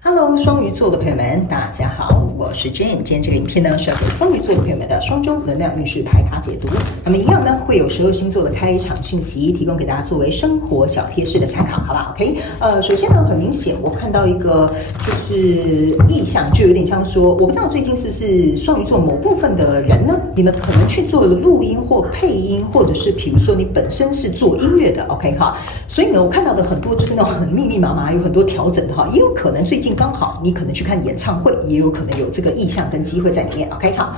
Hello，双鱼座的朋友们，大家好，我是 Jane。今天这个影片呢是要给双鱼座的朋友们的双周能量运势牌卡解读。那么一样呢，会有12星座的开场讯息提供给大家作为生活小贴士的参考，好吧 ？OK，首先呢，很明显我看到一个就是意象，就有点像说，我不知道最近是不是双鱼座某部分的人呢，你们可能去做了录音或配音，或者是比如说你本身是做音乐的 ，OK 哈。所以呢，我看到的很多就是那种很密密麻麻，有很多调整的哈，也有可能最近刚好你可能去看演唱会，也有可能有这个意向跟机会在里面。OK， 好，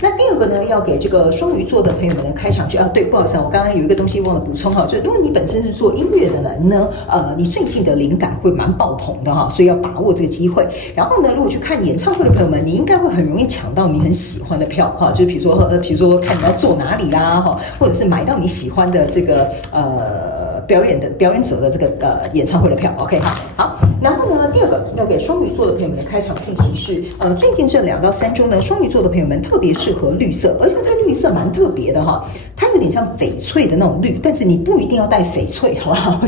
那第二个呢，要给这个双鱼座的朋友们的开场句啊，对，不好意思，我刚刚有一个东西忘了补充哈，就是如果你本身是做音乐的人呢，你最近的灵感会蛮爆棚的哈，所以要把握这个机会。然后呢，如果去看演唱会的朋友们，你应该会很容易抢到你很喜欢的票哈，就比如说看你要坐哪里啦哈，或者是买到你喜欢的这个表演者的这个演唱会的票 ，OK 好，然后呢，第二个要给双鱼座的朋友们的开场讯息是，最近这2到3周呢，双鱼座的朋友们特别适合绿色，而且这个绿色蛮特别的哈，它有点像翡翠的那种绿，但是你不一定要带翡翠，好不好？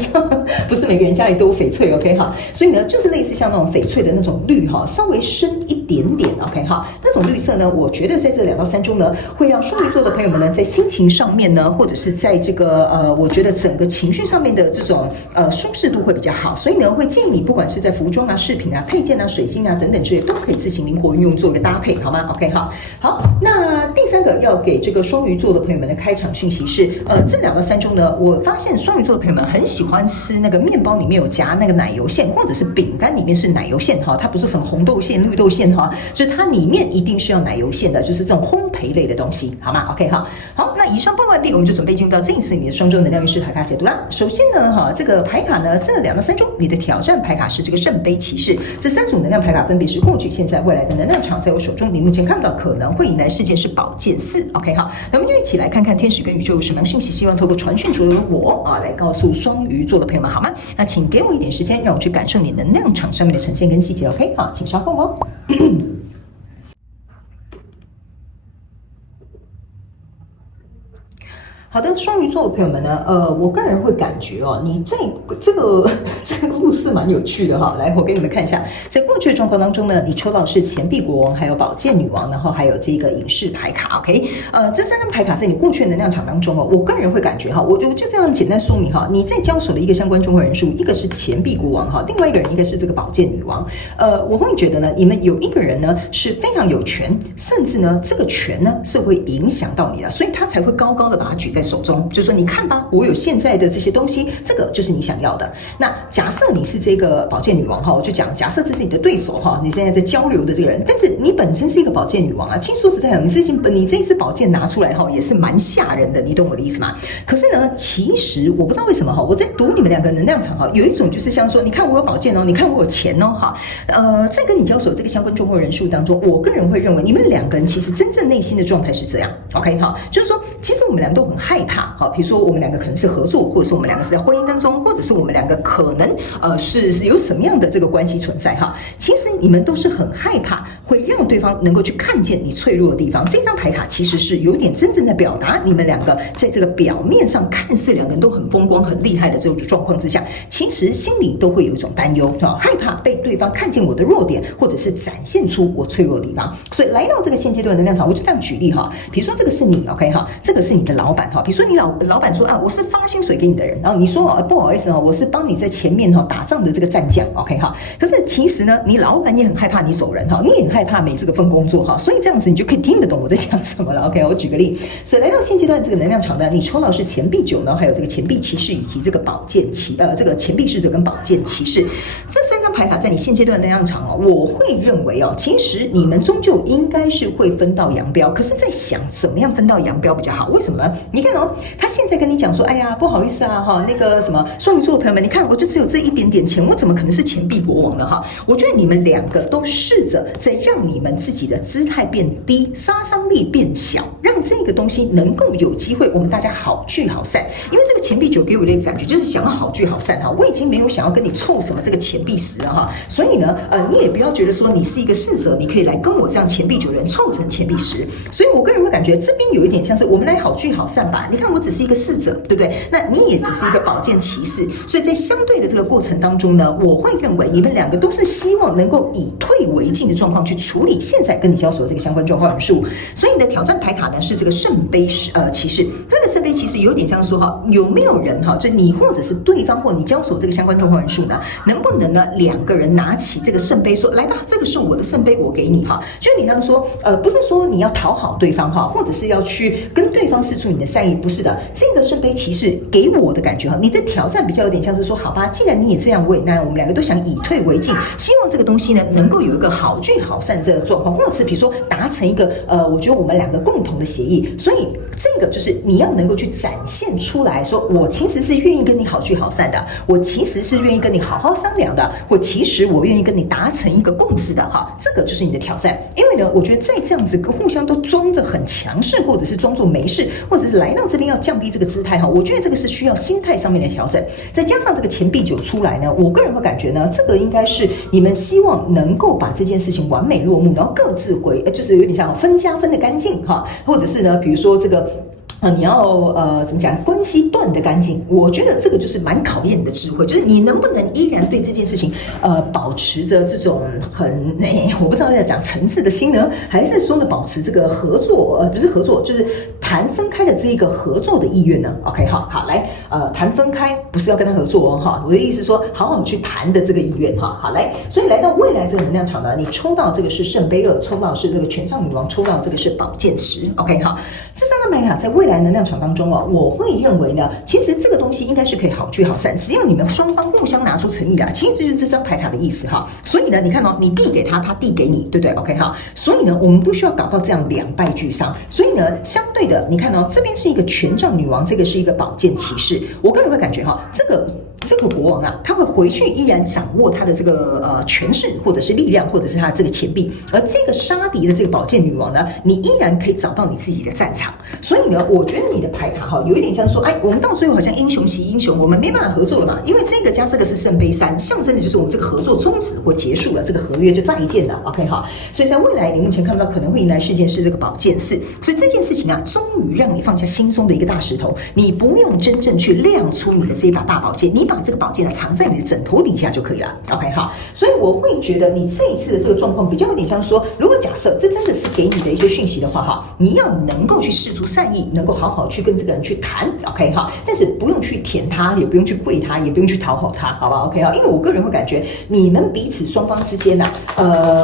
不是每个人家里都有翡翠 ，OK 哈，所以呢，就是类似像那种翡翠的那种绿哈，稍微深一点点 ，OK 哈，那种绿色呢，我觉得在这2到3周呢，会让双鱼座的朋友们呢，在心情上面呢，或者是在这个我觉得整个情绪上面的这种舒适度会比较好，所以呢，会建议你不管是在服装啊、饰品啊、配件啊、水晶啊等等之类，都可以自行灵活运用做一个搭配，好吗 ？OK 好，那第3个要给这个双鱼座的朋友们的开场讯息是，这2到3周呢，我发现双鱼座的朋友们很喜欢吃那个面包里面有夹那个奶油馅，或者是饼干里面是奶油馅哈，它不是什么红豆馅、绿豆馅哈，就是它里面一定是要奶油馅的，就是这种烘焙类的东西，好吗 ？OK 好，那以上报告完毕，我们就准备进入到这一次你的双周能量运势牌卡解读啦。首先呢，这个牌卡呢，这2到3周你的挑战牌卡是这个圣杯骑士，这3组能量牌卡分别是过去、现在、未来的能量场，在我手中你目前看不到可能会迎来事件是宝剑4 ，OK 好，那我们就一起来看看天使跟宇宙有什么样讯息，希望透过传讯者我来告诉双鱼座的朋友们好吗？那请给我一点时间，让我去感受你能量场上面的呈现跟细节 ，OK 好，请稍后哦。好的，双鱼座的朋友们呢，我个人会感觉哦，你在这个故事蛮有趣的哈。来，我给你们看一下，在过去的状况当中呢，你抽到的是钱币国王，还有宝剑女王，然后还有这个隐士牌卡 ，OK，这3张牌卡在你过去的能量场当中哦，我个人会感觉哈，我就这样简单说明哈，你在交手的一个相关中文人数，一个是钱币国王哈，另外一个人一个是这个宝剑女王，我会觉得呢，你们有一个人呢是非常有权，甚至呢这个权呢是会影响到你的，所以他才会高高的把它举在手中，就说你看吧，我有现在的这些东西，这个就是你想要的。那假设你是这个宝剑女王哈，我就讲，假设这是你的对手哈，你现在在交流的这个人，但是你本身是一个宝剑女王啊，其实说实在的，你这一支宝剑拿出来哈，也是蛮吓人的，你懂我的意思吗？可是呢，其实我不知道为什么哈，我在读你们2个能量场哈，有一种就是像说，你看我有宝剑哦，你看我有钱哦哈，在跟你交手这个相关中国人数当中，我个人会认为你们2个人其实真正内心的状态是这样 ，OK 哈，就是说，其实我们2个都很害怕。好，比如说我们2个可能是合作，或者是我们2个是在婚姻当中，或者是我们2个可能是有什么样的这个关系存在哈。其实你们都是很害怕会让对方能够去看见你脆弱的地方。这张牌卡其实是有点真正的表达你们2个在这个表面上看似2个人都很风光、很厉害的这种状况之下，其实心里都会有一种担忧，害怕被对方看见我的弱点，或者是展现出我脆弱的地方。所以来到这个现阶段的能量场，我就这样举例哈，比如说这个是你 OK 哈，这个是你的老板哈，比如说你老板说啊，我是发薪水给你的人，然后你说不好意思我是帮你在前面打仗的这个战将 ，OK 哈。可是其实呢，你老板也很害怕你走人哈，你也很害怕没这个份工作哈，所以这样子你就可以听得懂我在讲什么了 ，OK。我举个例，所以来到现阶段这个能量场呢，你抽到是钱币9呢，还有这个钱币骑士以及这个宝剑这个钱币侍者跟宝剑骑士这3张牌卡在你现阶段的能量场我会认为其实你们终究应该是会分道扬镳，可是在想怎么样分道扬镳比较好？为什么呢？你看他现在跟你讲说，哎呀，不好意思啊哈，那个什么双鱼座的朋友们，你看我就只有这一点点钱，我怎么可能是钱币国王呢哈？我觉得你们2个都试着在让你们自己的姿态变低，杀伤力变小，让让这个东西能够有机会我们大家好聚好散。因为这个钱币九给我的一个感觉就是想要好聚好散哈，我已经没有想要跟你凑什么这个钱币十了哈，所以呢你也不要觉得说你是一个侍者，你可以来跟我这样钱币九的人凑成钱币十。所以我个人会感觉这边有一点像是我们来好聚好散吧。你看我只是一个侍者，对不对？那你也只是一个宝剑骑士，所以在相对的这个过程当中呢，我会认为你们两个都是希望能够以退为进的状况去处理现在跟你交手的这个相关状况人数。所以你的挑战牌卡呢是这个圣杯骑士。这个圣杯骑士有点像说哈，有没有人哈，就你或者是对方或你交手这个相关状况人数呢，能不能呢两个人拿起这个圣杯说来吧，这个是我的圣杯，我给你哈。就你刚刚说不是说你要讨好对方哈，或者是要去跟对方释出你的善意，不是的。这个圣杯骑士给我的感觉哈，你的挑战比较有点像是说，好吧，既然你也这样为难，我们两个都想以退为进，希望这个东西呢能够有一个好聚好散这个状况，或者是比如说达成一个我觉得我们两个共同的协议。所以这个就是你要能够去展现出来说，我其实是愿意跟你好聚好散的，我其实是愿意跟你好好商量的，其实我愿意跟你达成一个共识的哈，这个就是你的挑战。因为呢，我觉得在这样子互相都装着很强势，或者是装作没事，或者是来到这边要降低这个姿态哈，我觉得这个是需要心态上面的调整。再加上这个钱币九出来呢，我个人会感觉呢，这个应该是你们希望能够把这件事情完美落幕，然后各自就是有点像分家分得干净哈，或者是呢，比如说这个。你要怎么讲，关系断得干净，我觉得这个就是蛮考验你的智慧，就是你能不能依然对这件事情保持着这种很我不知道在讲层次的心呢，还是说呢保持这个合作不是合作，就是谈分开的这个合作的意愿呢 ？OK 好来谈分开不是要跟他合作哦哈，我的意思说好好去谈的这个意愿哈，好来，所以来到未来这个能量场呢，你抽到这个是圣杯2，抽到是这个权杖女王，抽到这个是宝剑10 ，OK 好，这三张牌卡在未来能量场当中哦，我会认为呢，其实这个东西应该是可以好聚好散，只要你们双方互相拿出诚意来，其实这就是这张牌卡的意思哈。所以呢，你看哦，你递给他，他递给你，对不对 ？OK 哈，所以呢，我们不需要搞到这样两败俱伤。所以呢，相对的，你看哦，这边是一个权杖女王，这个是一个宝剑骑士，我个人会感觉哈，这个国王啊，他会回去依然掌握他的这个权势，或者是力量，或者是他的这个钱币。而这个杀敌的这个宝剑女王呢，你依然可以找到你自己的战场。所以呢，我觉得你的牌卡哈，有一点像说，哎，我们到最后好像英雄惜英雄，我们没办法合作了嘛，因为这个加这个是圣杯3，象征的就是我们这个合作终止或结束了，这个合约就再见了。OK 哈，所以在未来你目前看不到可能会迎来事件是这个宝剑4，所以这件事情啊，终于让你放下心中的一个大石头，你不用真正去亮出你的这一把大宝剑，你把这个宝剑呢藏在你的枕头底下就可以了。OK 好，所以我会觉得你这一次的这个状况比较有点像说，如果假设这真的是给你的一些讯息的话哈，你要能够去释出善意，能够好好去跟这个人去谈 ，OK 哈，但是不用去舔他，也不用去跪他，也不用去讨好他，好吧 ？OK 哈，因为我个人会感觉你们彼此双方之间呢，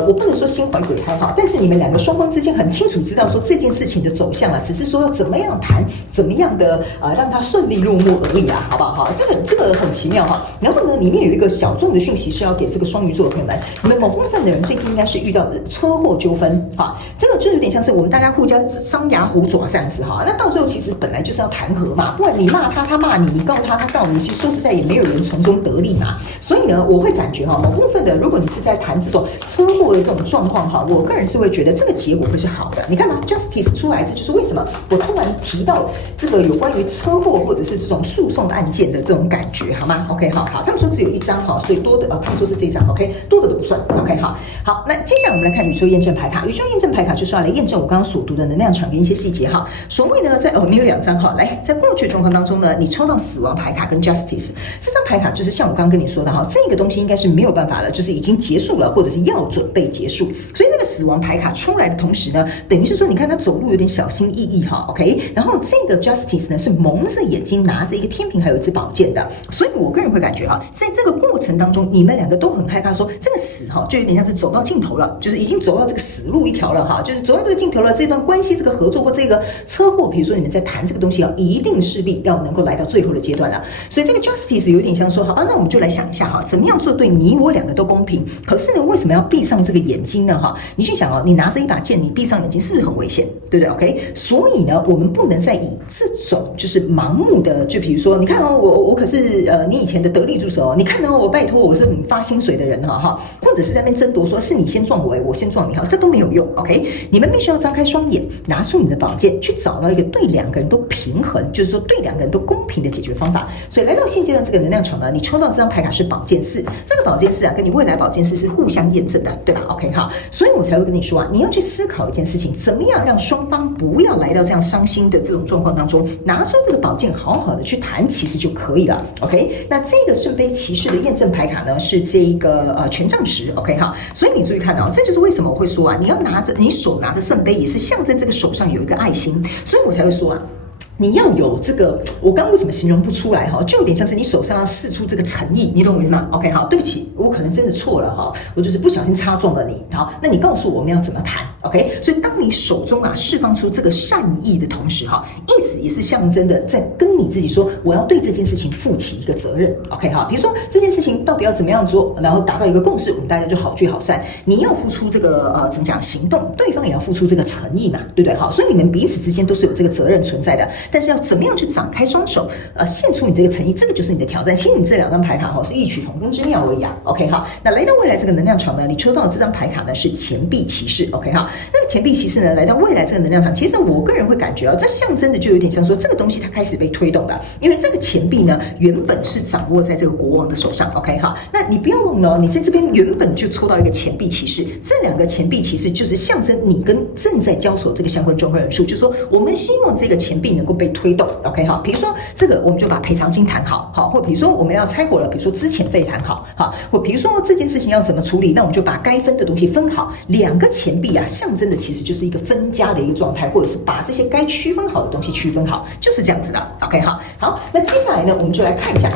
我不能说心怀鬼胎哈，但是你们两个双方之间很清楚知道说这件事情的走向啊，只是说要怎么样谈，怎么样的让它顺利落幕而已啦，好不好？哈，这个很奇妙哈。然后呢，里面有一个小众的讯息是要给这个双鱼座的朋友们，你们某部分的人最近应该是遇到的车祸纠纷哈，这个就有点像是我们大家互相张牙舞爪这样子哈。那到最后其实本来就是要谈和嘛，不然你骂他，他骂你，你告他，他告你，其实说实在也没有人从中得利嘛。所以呢，我会感觉哈，某部分的，如果你是在谈这种车祸的这种状况哈，我个人是会觉得这个结果会是好的。你看嘛 ，Justice 出来，这就是为什么我突然提到这个有关于车祸或者是这种诉讼案件的这种感觉，好吗 ？OK， 好，他们说只有一张哈，所以多的他们说是这张 ，OK， 多的都不算 ，OK， 好，那接下来我们来看宇宙验证牌卡，宇宙验证牌卡就是要来验证我刚刚所读的能量场跟一些细节哈。所谓呢，你有2张哈，来，在过去的状况当中呢，你抽到死亡牌卡跟 Justice 这张牌卡，就是像我刚刚跟你说的哈，这个东西应该是没有办法了，就是已经结束了，或者是要准备结束。所以那个死亡牌卡出来的同时呢，等于是说，你看他走路有点小心翼翼哈 ，OK， 然后这个 Justice 呢是蒙着眼睛拿着一个天平还有一支宝剑的，所以我个人会感觉哈，在这个过程当中，你们两个都很害怕说这个死哈，就有点像是走到尽头了，就是已经走到这个死路一条了哈，就是走到这个尽头了，这段关系这个合作或这个车祸，比如说你们在谈这个东西啊，一定势必要能够来到最后的阶段了。所以这个 Justice 有点像说，好吧，那我们就来想一下哈，怎么样做对你我两个都公平？可是呢，为什么要闭上这个眼睛呢？哈，你去想哦，你拿着一把剑，你闭上眼睛是不是很危险？对不对 ？OK， 所以呢，我们不能再以这种就是盲目的，就比如说，你看哦，我可是你以前的得力助手哦，你看哦，我拜托我是很发薪水的人哈，或或者是在那边争夺说是你先撞我先撞你这都没有用 OK， 你们必须要张开双眼，拿出你的宝剑，去找到一个对两个人都平衡，就是说对两个人都公平的解决方法。所以来到现阶段这个能量场呢，你抽到这张牌卡是宝剑4，这个宝剑4跟你未来宝剑4是互相验证的，对吧 OK 好，所以我才会跟你说你要去思考一件事情，怎么样让双方不要来到这样伤心的这种状况当中，拿出这个宝剑好好的去谈，其实就可以了 OK。 那这个圣杯骑士的验证牌卡呢是这一个权杖10 OK 好，所以你注意看这就是为什么我会说你要拿着你手拿着圣杯，也是象征这个手上有一个爱心，所以我才会说你要有这个，我刚为什么形容不出来就有点像是你手上要释出这个诚意，你懂我意思吗 ？OK， 好，对不起，我可能真的错了我就是不小心擦撞了你，好，那你告诉我们要怎么谈 ，OK？ 所以当你手中释放出这个善意的同时意思也是象征的在跟你自己说，我要对这件事情负起一个责任 ，OK 比如说这件事情到底要怎么样做，然后达到一个共识，我们大家就好聚好散。你要付出这个怎么讲行动，对方也要付出这个诚意嘛，对不对？好，所以你们彼此之间都是有这个责任存在的。但是要怎么样去展开双手，献出你这个诚意，这个就是你的挑战。其实你这两张牌卡是异曲同工之妙而已OK， 好，那来到未来这个能量场呢，你抽到的这张牌卡呢是钱币骑士 OK 好，那个钱币骑士呢来到未来这个能量场，其实我个人会感觉这象征的就有点像说这个东西它开始被推动的，因为这个钱币呢原本是掌握在这个国王的手上 OK 好，那你不要忘了你在这边原本就抽到一个钱币骑士，这两个钱币骑士就是象征你跟正在交手这个相关状况人数，就是说我们希望这个钱币能够被推动 OK 好，比如说这个我们就把赔偿金谈好或比如说我们要拆伙了，比如说资遣费谈好或比如说这件事情要怎么处理，那我们就把该分的东西分好。两个钱币象征的其实就是一个分家的一个状态，或者是把这些该区分好的东西区分好，就是这样子的 OK 好，那接下来呢我们就来看一下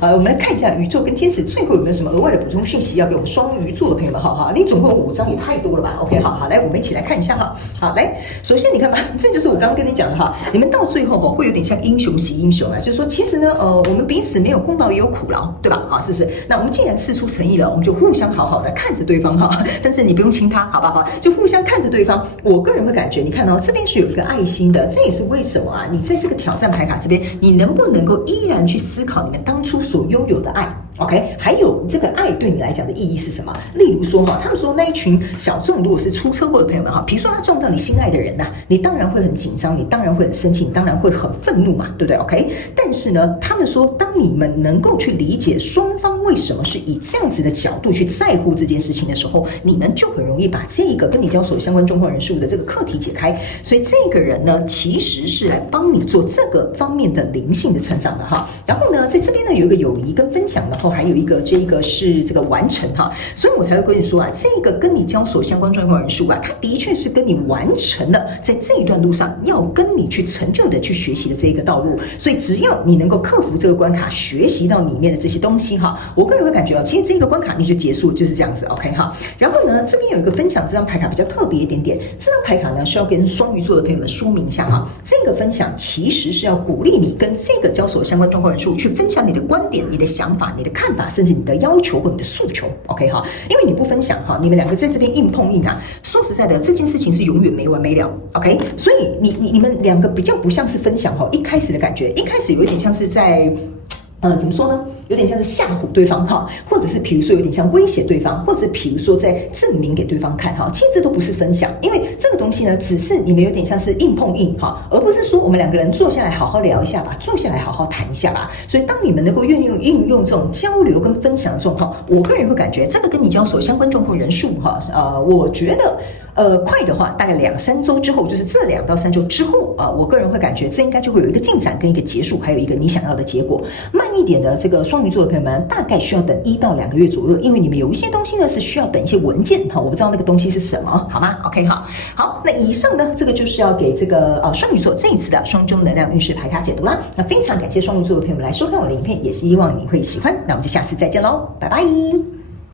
我们来看一下宇宙跟天使最后有没有什么额外的补充讯息要给我们双鱼座的朋友们你总共有5张也太多了吧 OK 好，来我们一起来看一下好，来首先你看吧，这就是我刚刚跟你讲的你们到最后会有点像英雄惜英雄就是说其实呢我们彼此没有功劳也有苦劳，对吧是不是？那我们既然释出诚意了，我们就互相好好的看着对方但是你不用亲他好不好？就互相看着对方。我个人会感觉你看这边是有一个爱心的，这也是为什么你在这个挑战牌卡这边，你能不能够依然去思考你们当初所拥有的爱OK， 还有这个爱对你来讲的意义是什么？例如说他们说那一群小众如果是出车祸的朋友们比如说他撞到你心爱的人你当然会很紧张，你当然会很生气，你当然会很愤怒嘛，对不对 OK？ 但是呢他们说当你们能够去理解双方为什么是以这样子的角度去在乎这件事情的时候，你们就很容易把这个跟你交手相关状况人数的这个课题解开。所以这个人呢其实是来帮你做这个方面的灵性的成长的然后呢在这边呢有一个友谊跟分享，然后还有一个这个是这个完成所以我才会跟你说这个跟你交手相关状况人数它的确是跟你完成了在这一段路上要跟你去成就的去学习的这个道路。所以只要你能够克服这个关卡，学习到里面的这些东西我个人会感觉其实这个关卡你就结束，就是这样子 OK 然后呢这边有一个分享，这张牌卡比较特别一点点，这张牌卡呢是要跟双鱼座的朋友们说明一下这个分享其实是要鼓励你跟这个交手相关状况人数去分享你的观点、你的想法、你的看法，甚至你的要求或你的诉求 OK 因为你不分享你们两个在这边硬碰硬说实在的这件事情是永远没完没了 OK， 所以你们两个比较不像是分享一开始的感觉，一开始有一点像是在怎么说呢？有点像是吓唬对方或者是比如说有点像威胁对方，或者是比如说在证明给对方看其实这都不是分享，因为这个东西呢，只是你们有点像是硬碰硬而不是说我们两个人坐下来好好聊一下吧，坐下来好好谈一下吧。所以当你们能够运用这种交流跟分享的状况，我个人会感觉这个跟你交手相关状况人数我觉得。快的话大概2-3周之后，就是这2到3周之后我个人会感觉这应该就会有一个进展跟一个结束，还有一个你想要的结果。慢一点的这个双鱼座的朋友们，大概需要等1到2个月左右，因为你们有一些东西呢是需要等一些文件我不知道那个东西是什么，好吗 ？OK 好，那以上呢这个就是要给这个双鱼座这一次的双周能量运势牌卡解读啦。那非常感谢双鱼座的朋友们来收看我的影片，也希望你会喜欢。那我们就下次再见喽，拜拜。